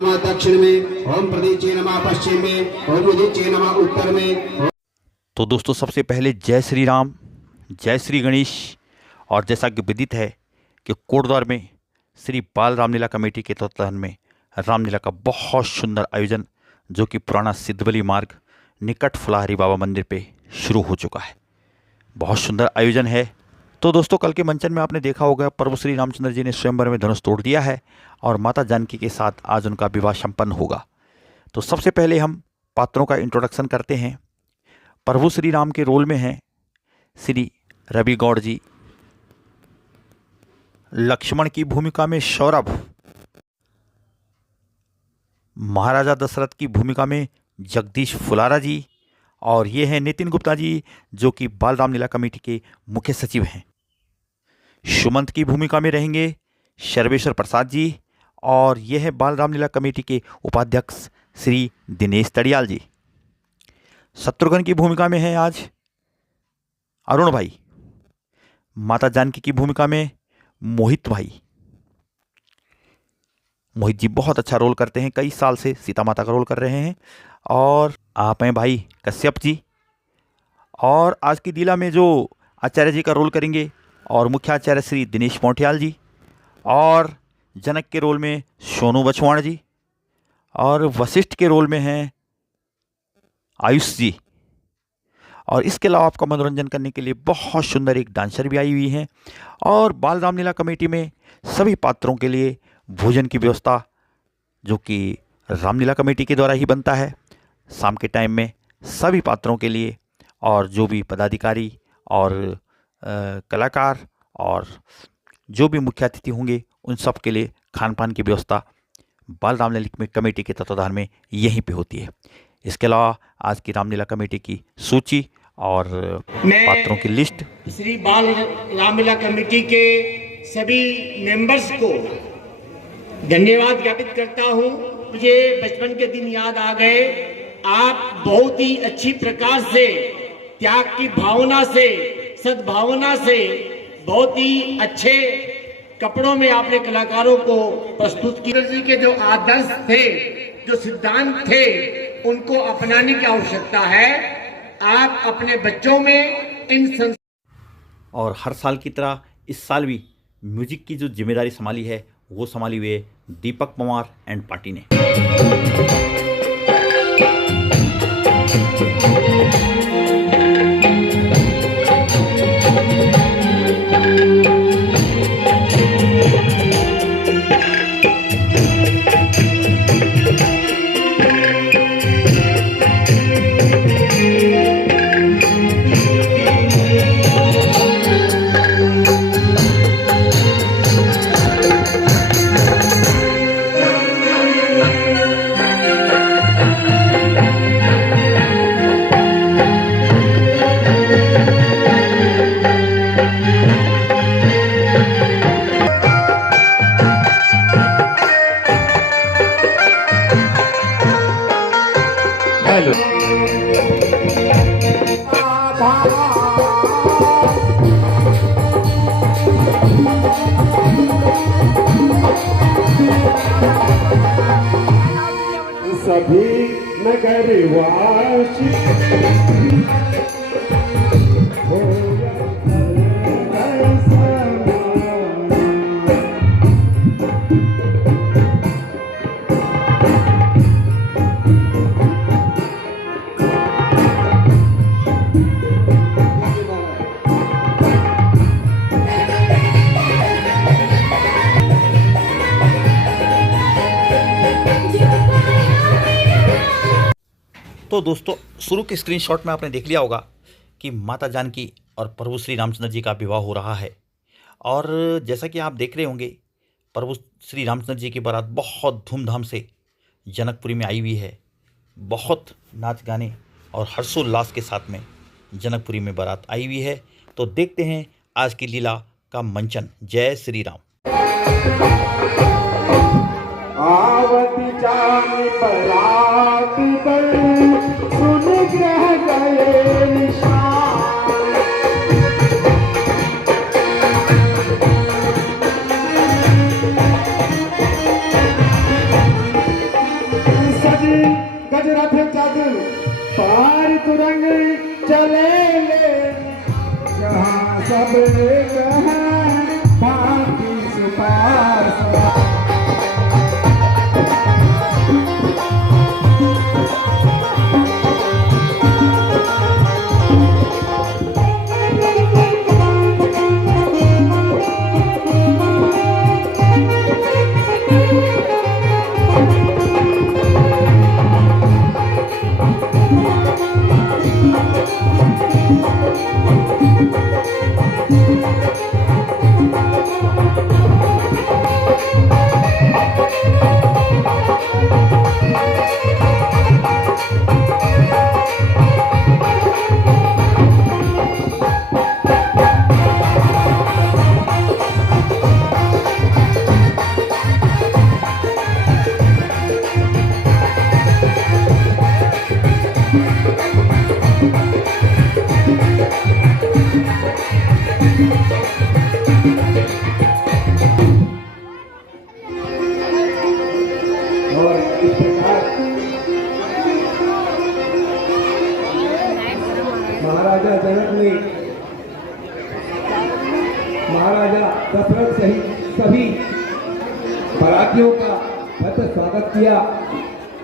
दक्षिण में, ओम प्रदीचे नमः पश्चिम में, ओम उदीचे नमः उत्तर में। तो दोस्तों सबसे पहले जय श्री राम, जय श्री गणेश। और जैसा कि विदित है कि कोटद्वार में श्री बाल रामलीला कमेटी के तत्वाधान में रामलीला का बहुत सुंदर आयोजन जो कि पुराना सिद्धबली मार्ग निकट फुलहारी बाबा मंदिर पे शुरू हो चुका है। बहुत सुंदर आयोजन है। तो दोस्तों कल के मंचन में आपने देखा होगा प्रभु श्री रामचंद्र जी ने स्वयंवर में धनुष तोड़ दिया है और माता जानकी के साथ आज उनका विवाह संपन्न होगा। तो सबसे पहले हम पात्रों का इंट्रोडक्शन करते हैं। प्रभु श्री राम के रोल में हैं श्री रवि गौड़ जी, लक्ष्मण की भूमिका में सौरभ, महाराजा दशरथ की भूमिका में जगदीश फुलारा जी, और ये हैं नितिन गुप्ता जी जो कि बाल रामलीला कमेटी के मुख्य सचिव हैं। सुमंत की भूमिका में रहेंगे सर्वेश्वर प्रसाद जी, और ये है बाल रामलीला कमेटी के उपाध्यक्ष श्री दिनेश तड़ियाल जी। शत्रुघ्न की भूमिका में है आज अरुण भाई। माता जानकी की भूमिका में मोहित भाई। मोहित जी बहुत अच्छा रोल करते हैं, कई साल से सीता माता का रोल कर रहे हैं। और आप हैं भाई कश्यप जी। और आज की लीला में जो आचार्य जी का रोल करेंगे और मुख्य आचार्य श्री दिनेश मोटियाल जी, और जनक के रोल में सोनू बछवाण जी, और वशिष्ठ के रोल में हैं आयुष जी। और इसके अलावा आपका मनोरंजन करने के लिए बहुत सुंदर एक डांसर भी आई हुई हैं। और बाल रामलीला कमेटी में सभी पात्रों के लिए भोजन की व्यवस्था जो कि रामलीला कमेटी के द्वारा ही बनता है शाम के टाइम में सभी पात्रों के लिए, और जो भी पदाधिकारी और कलाकार और जो भी मुख्य अतिथि होंगे उन सब के लिए खान पान की व्यवस्था बाल रामलीला कमेटी के तत्वाधान में यहीं पे होती है। इसके अलावा आज की रामलीला कमेटी की सूची और पात्रों की लिस्ट। श्री बाल रामलीला कमेटी के सभी मेंबर्स को धन्यवाद ज्ञापित करता हूं। मुझे बचपन के दिन याद आ गए। आप बहुत ही अच्छी प्रकार से त्याग की भावना से, सद्भावना से, बहुत ही अच्छे कपड़ों में आपने कलाकारों को प्रस्तुत किया। जी के जो आदर्श थे, जो सिद्धांत थे, उनको अपनाने की आवश्यकता है। आप अपने बच्चों में इन और हर साल की तरह इस साल भी म्यूजिक की जो जिम्मेदारी संभाली है वो संभाली हुई है दीपक पवार एंड पार्टी ने। सभी नगरवासी तो दोस्तों शुरू के स्क्रीनशॉट में आपने देख लिया होगा कि माता जानकी और प्रभु श्री रामचंद्र जी का विवाह हो रहा है। और जैसा कि आप देख रहे होंगे प्रभु श्री रामचंद्र जी की बारात बहुत धूमधाम से जनकपुरी में आई हुई है। बहुत नाच गाने और हर्षोल्लास के साथ में जनकपुरी में बारात आई हुई है। तो देखते हैं आज की लीला का मंचन। जय श्री राम। आवती जान बरात पर सुन ग्रह गए निशान। गज रथ जग पार तुरंग चले ले, जहाँ सब कह भांति सुपार सवार। महाराजा जनक ने महाराजा दशरथ सहित सभी बरातियों का भव्य स्वागत किया,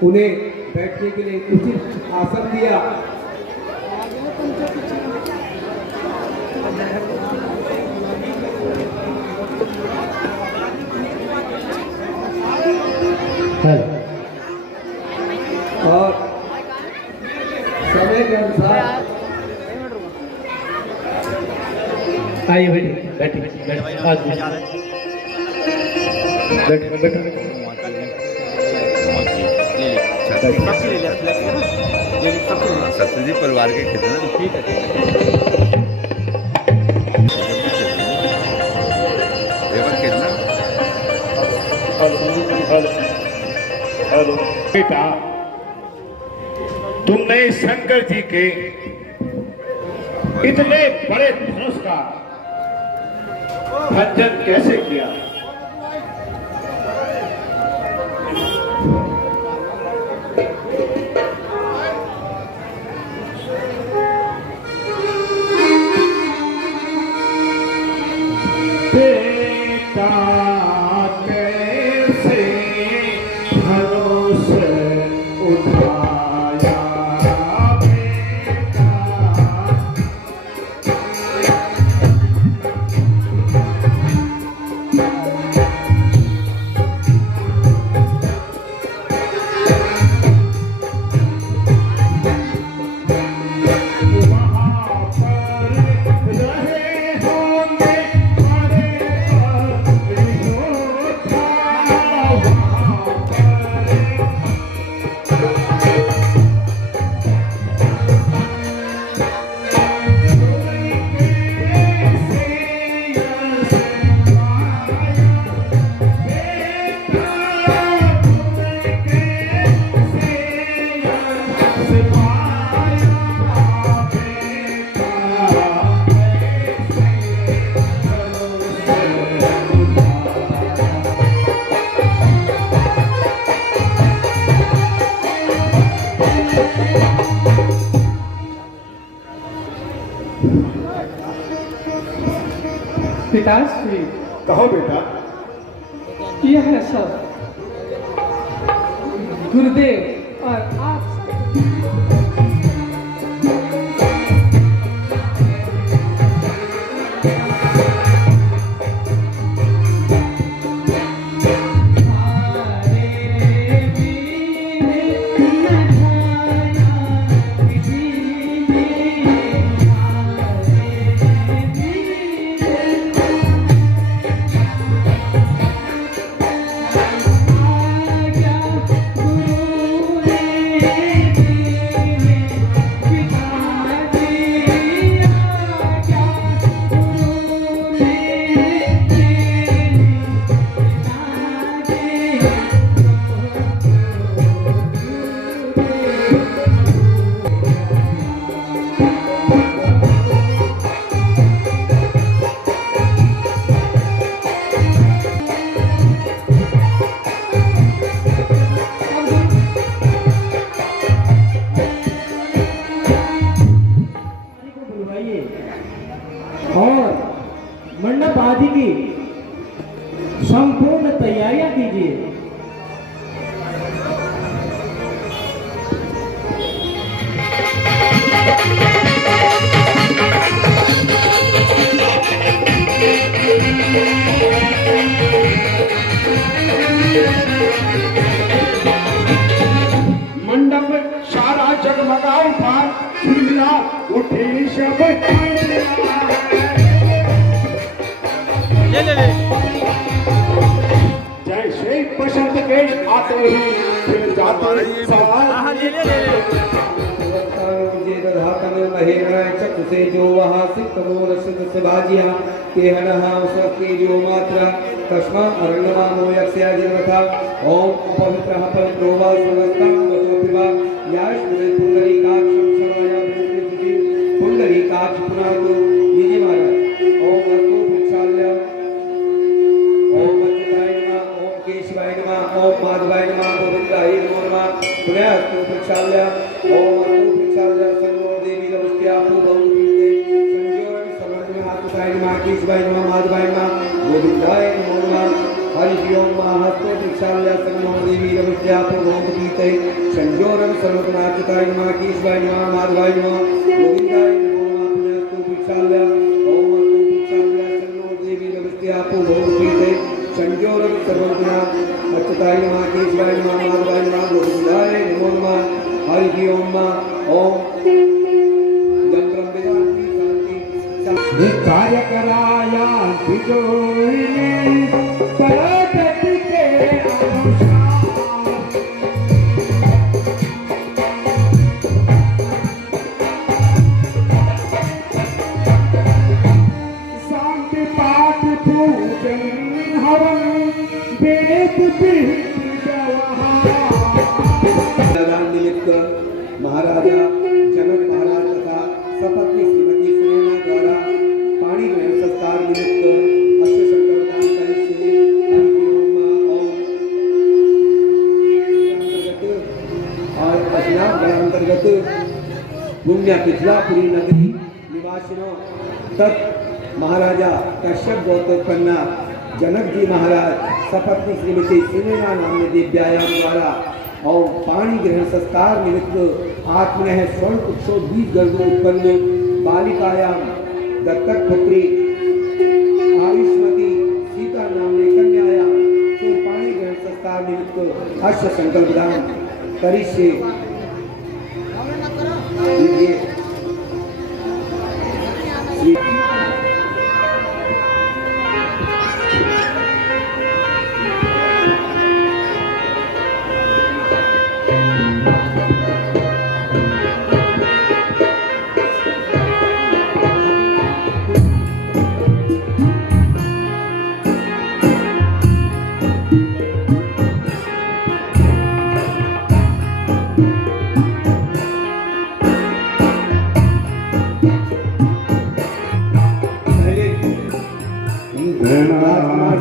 उन्हें बैठने के लिए उचित आसन दिया। और समय के अनुसार आइए बैठिए बैठिए आज बैठिए सत्य परिवार के कितना ठीक है। बेटा, तुमने शंकर जी के इतने बड़े धनुष का भंजन कैसे किया? बेटा कैसे धनुष उठाया, बेटा पिताश्री, कहो बेटा। यह है सब गुरुदेव और आप ऋषभ जैसे बसंत के आते ही फिर जाते चक्षुषे जो वहा सिद्ध भाजिया के हनके जो मात्रा तस्मा अरण्यमानो यक्ष्या जीवथा ओम पवित्रः पवित्रो वा समस्तं वतोपिवा याश्वरे पुंडरीकाक्षं समाया भूति पुंडरीकाक्ष पुनातो निजी महाराज ओम अस्तु प्रक्षाल्य ओम अच्युताय नमः ओम केशवाय नमः ओम माधवाय नमः गोविंदाय नमो नमः पुनः अस्तु प्रक्षाल्य ओम अस्तु प्रक्षाल्य संगो देवी नमस्त्या पूर्वं संजोन समर्पण अच्युताय नमः केशवाय नमः माधवाय नमः गोविंदाय नमो नमः हरि ओम हस्ते प्रक्षाल्य संगो देवी नमस्त्या पूर्वं संजोरम सर्वनाथाय नमः केशवाय नमः माधवाय नमः गोविंदाय नमो नमः पुनः अस्तु प्रक्षाल्य ओम अस्तु प्रक्षाल्य संगो देवी नमस्त्या पूर्वं संजोरम सर्वनाथ अच्युताय नमः केशवाय नमः माधवाय नमः गोविंदाय नमो नमः हरि ओम यंत्रम वेदांति शांति कार्य कराया बिजोड़ने परगति के अनुसार शांति पाठ पूजन हवन वेद निमित्त महाराजा जनक महाराज तथा सपत्नी श्रीमती सुनैना द्वारा पानी ग्रहण संस्कार निमित्त अश्व संकल्पदान करिष्ये और स्नान अंतर्गत पुण्य पिछलापुरी नगरी निवासिनों तत् महाराजा कश्यप गौतोत्पन्ना जनक जी महाराज सपत्नी श्रीमती सुनैना नामनी दिव्यायाम द्वारा और पाणी ग्रहण संस्कार निमित्त आत्मनः स्वर्ण 120 गर्भ उत्पन्न बालिकायाम दत्तक पुत्री आयुष्मती सीता नामने कन्यायाम तो पाणी ग्रहण संस्कार निमित्त अश्व संकल्पदान करिष्ये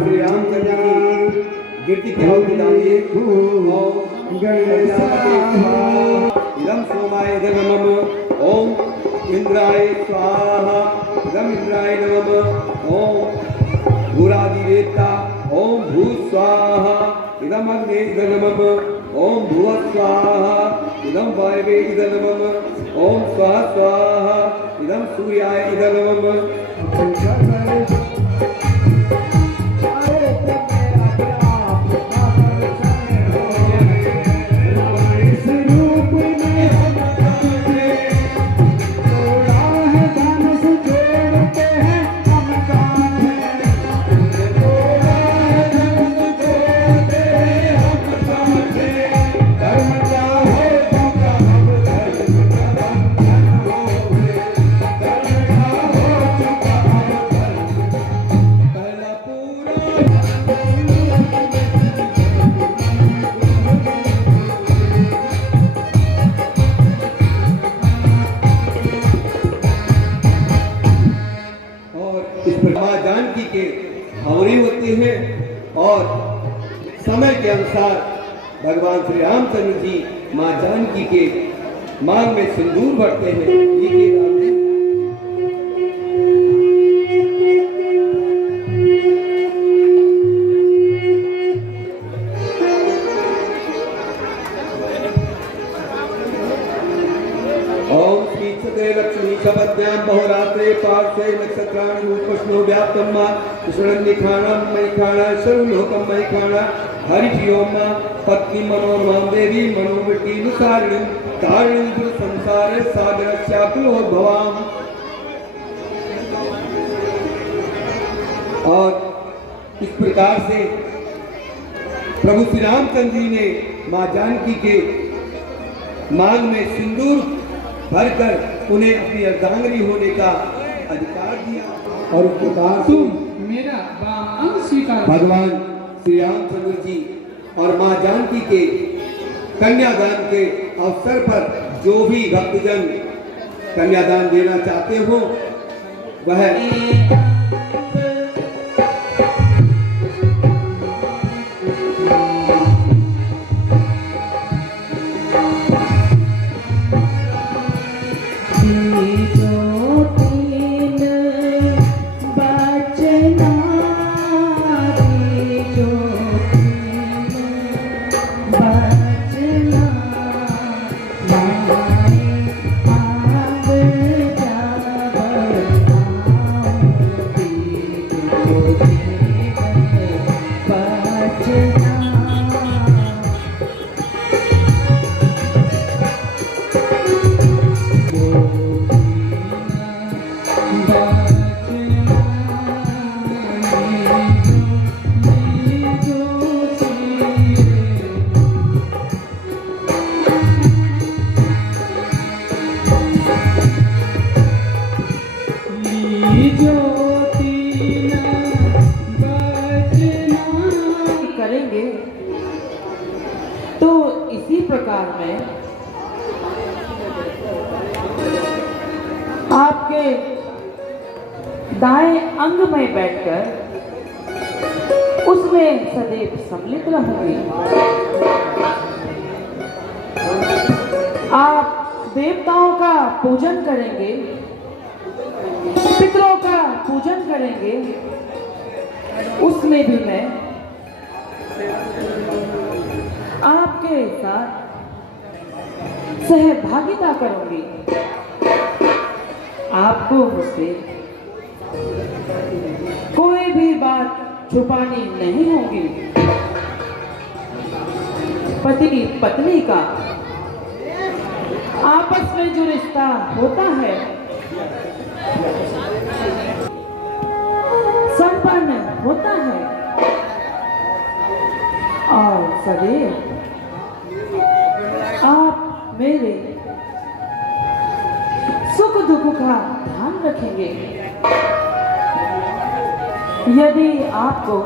श्री रामचंद्र की कीर्ति के होती दानिये इदं सोमाय नमः ओम इंद्राय स्वाहा इदं इंद्राय नमः ओम भूरादिवेत्ता ओम भू स्वाहा इदं अग्ने नमः ओम भुव स्वाहा इदं वायवे नमः ओम स्वाहा स्वाहा इदं सूर्याय नमः जानकी के हवनी होती है और समय के अनुसार भगवान श्री रामचंद्र जी माँ जानकी के मांग में सिंदूर भरते हैं। ओम श्री सते लक्ष्मी शब्द्यां बहुरात्रे पार्श्वे नक्षत्राणि उपस्नो व्याप्तं मा कृष्णन्निखाणं मैखाणा सर्वलोकं मैखाणा हरि ओम पत्नी मनोरमां देवी मनोवृत्ति नुसारिणीं तारिणीं संसारे सागरस्याकुलोद्भवां और इस प्रकार से प्रभु श्री रामचंद्र जी ने माँ जानकी के मांग में सिंदूर भरकर उन्हें अपनी अर्धांगिनी होने का अधिकार दिया और उस प्रकार से तुम मेरा वाम अंग स्वीकार करो। भगवान श्री रामचंद्र जी और माँ जानकी के कन्यादान के अवसर पर जो भी भक्तजन कन्यादान देना चाहते हो वह करेंगे तो इसी प्रकार में आपके दाएं अंग में बैठकर उसमें सदैव सम्मिलित रहूंगी। आप देवताओं का पूजन करेंगे, पितरों का पूजन करेंगे, उसमें भी मैं आपके साथ सहभागिता करूंगी। आपको मुझसे कोई भी बात छुपानी नहीं होगी। पति पत्नी का आपस में जो रिश्ता होता है संपन्न होता है और सदैव आप मेरे सुख दुख का ध्यान रखेंगे। यदि आपको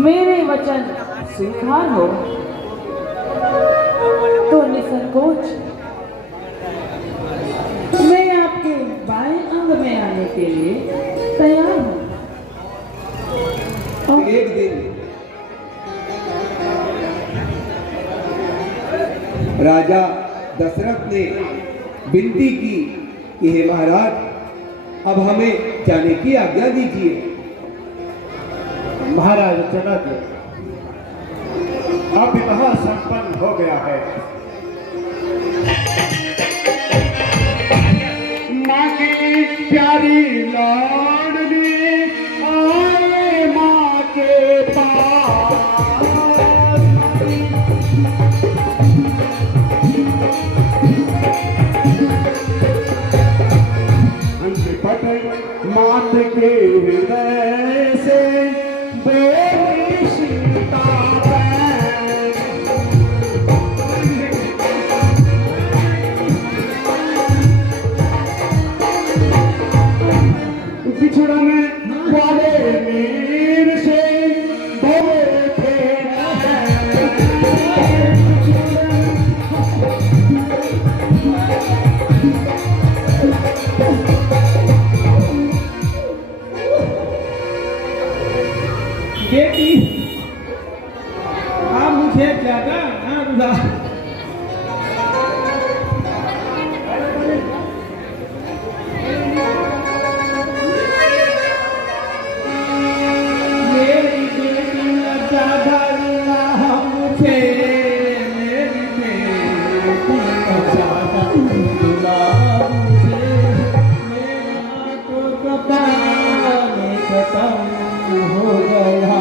मेरे वचन स्वीकार हो तो निसंकोच मैं आपके बाएं अंग में आने के लिए तैयार हूं। एक दिन राजा दशरथ ने विनती की कि हे महाराज अब हमें जाने की आज्ञा दीजिए। महाराज जनक, अब विवाह संपन्न हो गया है। माँ की प्यारी लाडली आए माँ के पास। मात के हृदय से बोली सीता बिछड़न वाले मीर से बोले थे। बेटी आप मुझे ज्यादा ना रुला। मेरी बेटी ज्यादा रुला मुझे, मेरी बेटी ज्यादा रुला मुझे, मेरा तो पता नहीं खत्म हो गया।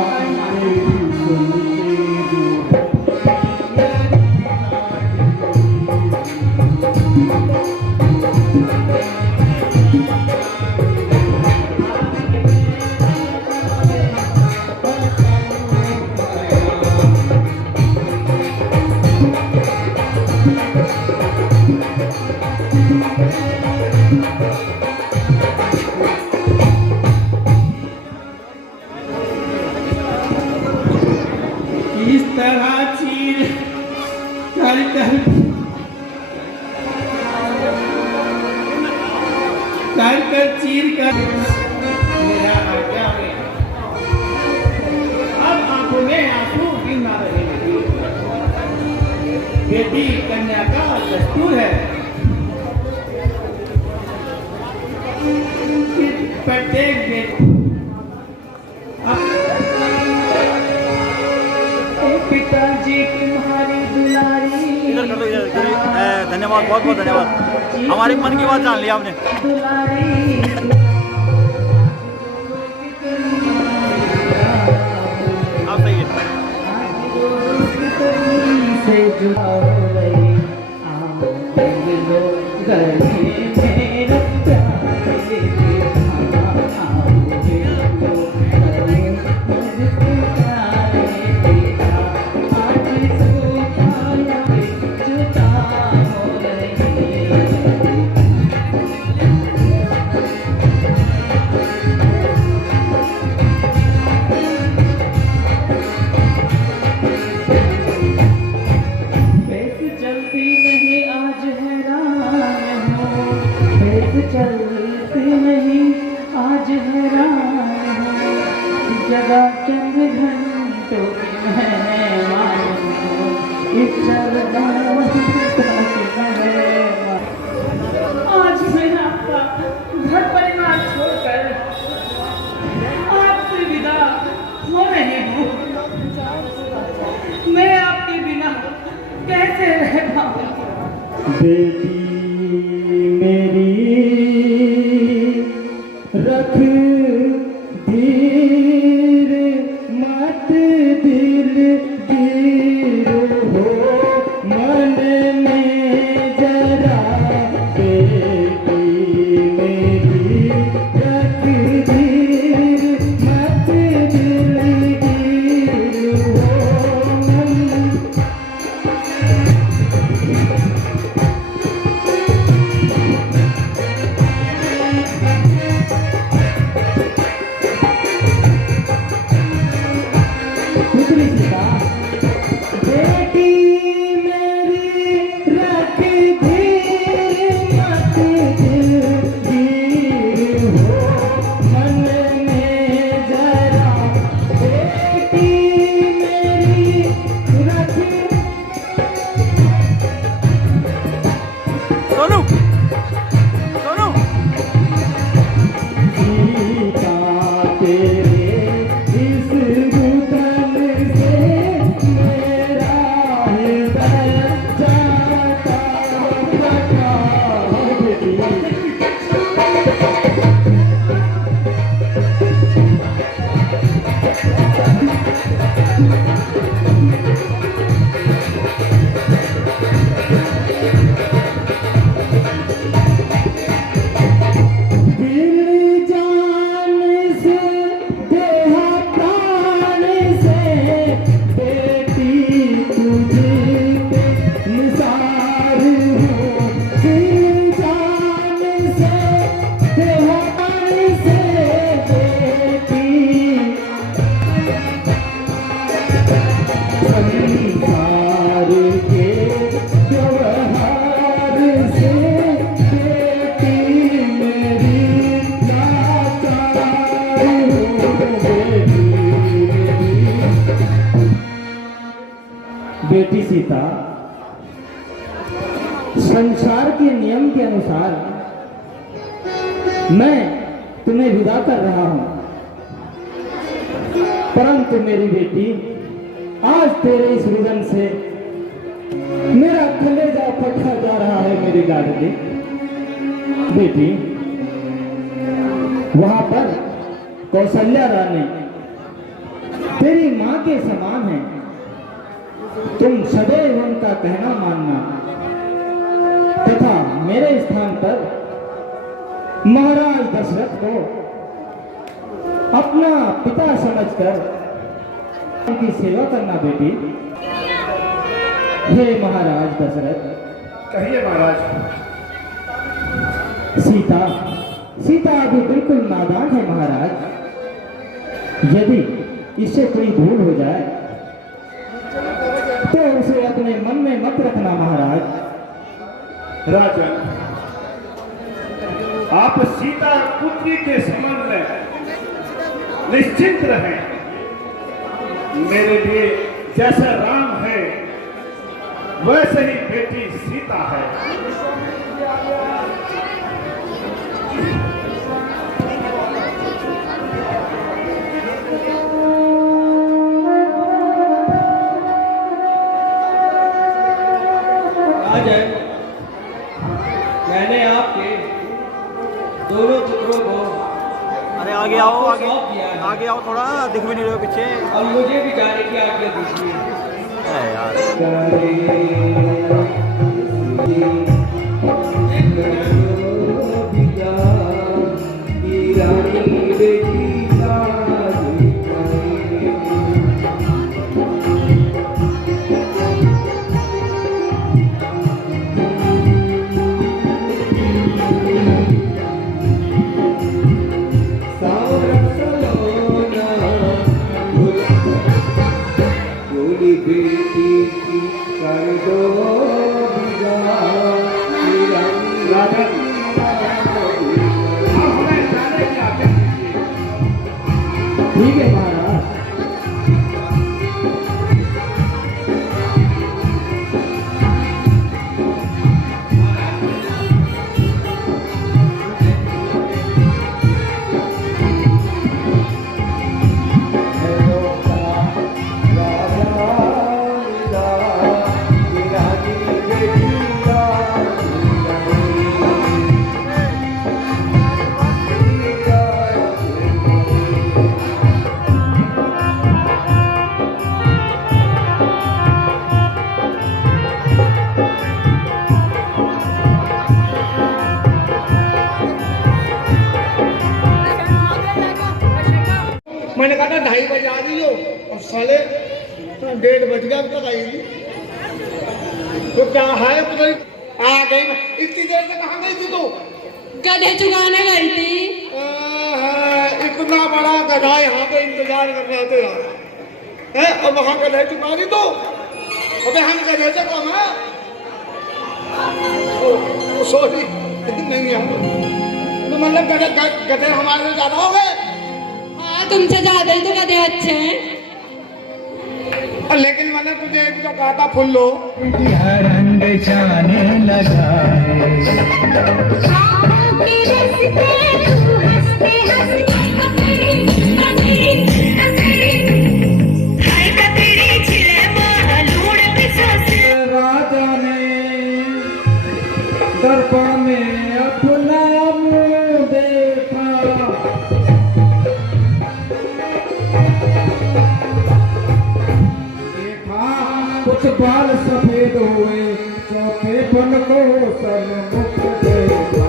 कर चीर कर मेरा आज्ञा में अब आंखों में आंसू गिरना रहे बेटी कन्या का दस्तूर है कि प्रत्येक बेटी पिताजी तुम्हारी दुलारी धन्यवाद, बहुत बहुत धन्यवाद। हमारे मन की बात जान लिया आपने। दुलारी आप सही है। से जुड़ा हो रही गले मेरा चलती नहीं आज हैरान जगह चंद घंटों की मेहमान इस आज मैं आपका घर परिवार छोड़कर आपसे विदा हो रही हूँ। मैं आपके बिना कैसे रह पाऊँ? बेटी मेरी रख धीर मत दिल गिर हो मन में जरा बेटी मेरी रख धीर मत दिल गिर हो मन बेटी सीता, संसार के नियम के अनुसार मैं तुम्हें विदा कर रहा हूं, परंतु मेरी बेटी आज तेरे इस विजन से मेरा कलेजा फटा जा रहा है मेरी लाडली बेटी। वहां पर कौशल्या रानी तेरी मां के समान है, तुम सदैव उनका कहना मानना तथा मेरे स्थान पर महाराज दशरथ को अपना पिता समझकर उनकी सेवा करना बेटी। हे महाराज दशरथ। कहिए महाराज। सीता अभी बिल्कुल नादान है महाराज, यदि इससे कोई भूल हो जाए तो उसे अपने अपने मन में मत रखना महाराज। राजन, आप सीता पुत्री के संबंध में निश्चिंत रहें। मेरे लिए जैसा राम है वैसे ही बेटी सीता है। राजन, मैंने आपके दोनों पुत्रों को अरे आगे आओ, आगे सौंप दिया है। आगे आओ, थोड़ा दिख भी नहीं रहे हो पीछे। और मुझे भी जाने की आज्ञा दीजिए। है यार। ठीक है महाराज। मैंने कहा था 2:30 बजे आ रही हो और साले 1:30 बज गया अब तक आई नहीं। तो क्या है तो आ गई। इतनी देर से कहाँ गई थी तू? गधे चुगाने गई थी। इतना बड़ा गधा यहाँ पे इंतजार कर रहे थे यार। है और वहाँ गधे चुका रही तो अबे हम गधे से कम है। सॉरी नहीं हम तो मतलब गधे हमारे से ज्यादा हो गए। हाँ तुमसे ज्यादा ही तो गधे अच्छे हैं। लेकिन मैंने तुझे एक जो कहा था फुल्लो रंग जाने लगा राजा ने दर्पण में अपना मुंह देखा। कुछ बाल सफेद हुए, चौथे पन को सन्मुख देखा।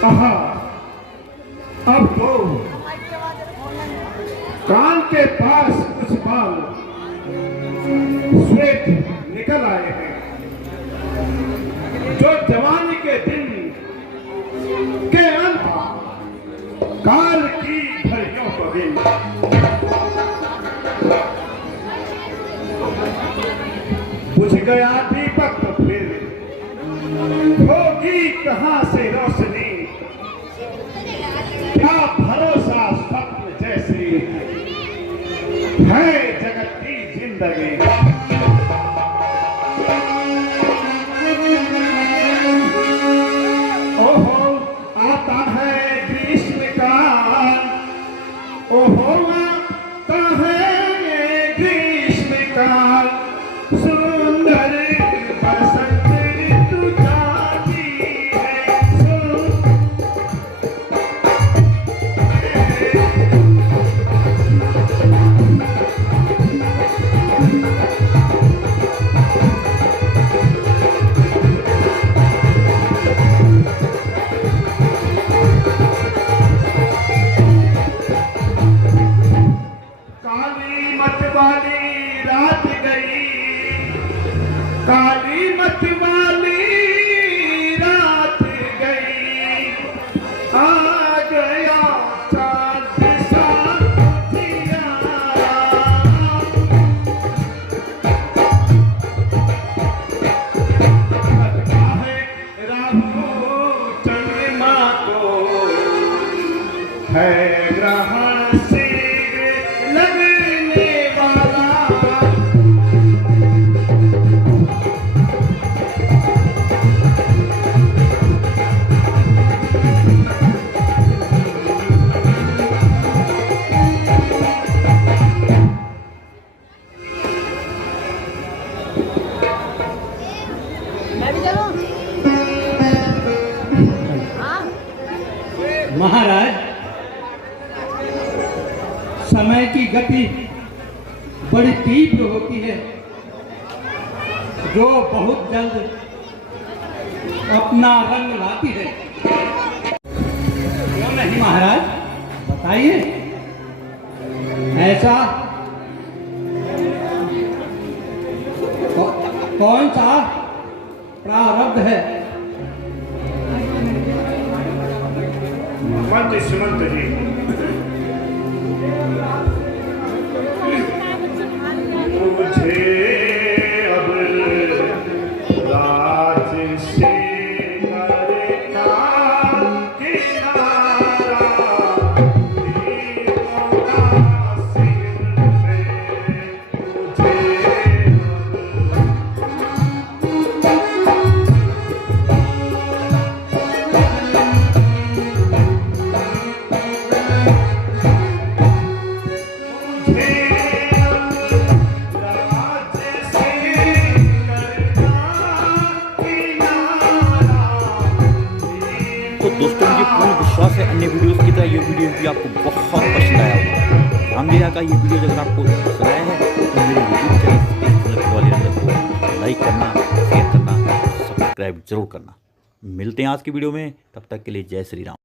कहा अब तो कान के पास कुछ बाल श्वेत निकल आए हैं जो जवानी के दिन के अंत काल की घड़ियों को भी बुझ गया दीपक तो फिर होगी कहां से रोशनी। क्या भरोसा स्वप्न जैसी है जगत की जिंदगी। ओहो आता है ग्रीष्म काल, ओहो आता है ग्रीष्म काल। सुंदर बसंत ऋतु जाती है। आ गया चांद सा सियारा। लगता है राहों चंद्रमा को है ग्रहण से लगने वाला। महाराज, समय की गति बड़ी तीव्र होती है, जो बहुत जल्द अपना रंग लाती है। क्यों नहीं महाराज, बताइए ऐसा कौन सा प्रारब्ध है? मंत्र सुमंत जी, मुझे अब राज से करना किनारा, तीनों नासिर में मुझे तो दोस्तों, मुझे पूर्ण विश्वास है अन्य वीडियोस की तरह ये वीडियो भी आपको बहुत पसंद आया होगा। रामलीला का ये वीडियो अगर आपको पसंद आया है तो मेरे यूट्यूब चैनल स्पेस वाले नंबर को लाइक करना, शेयर करना, सब्सक्राइब जरूर करना। मिलते हैं आज की वीडियो में, तब तक के लिए जय श्री राम।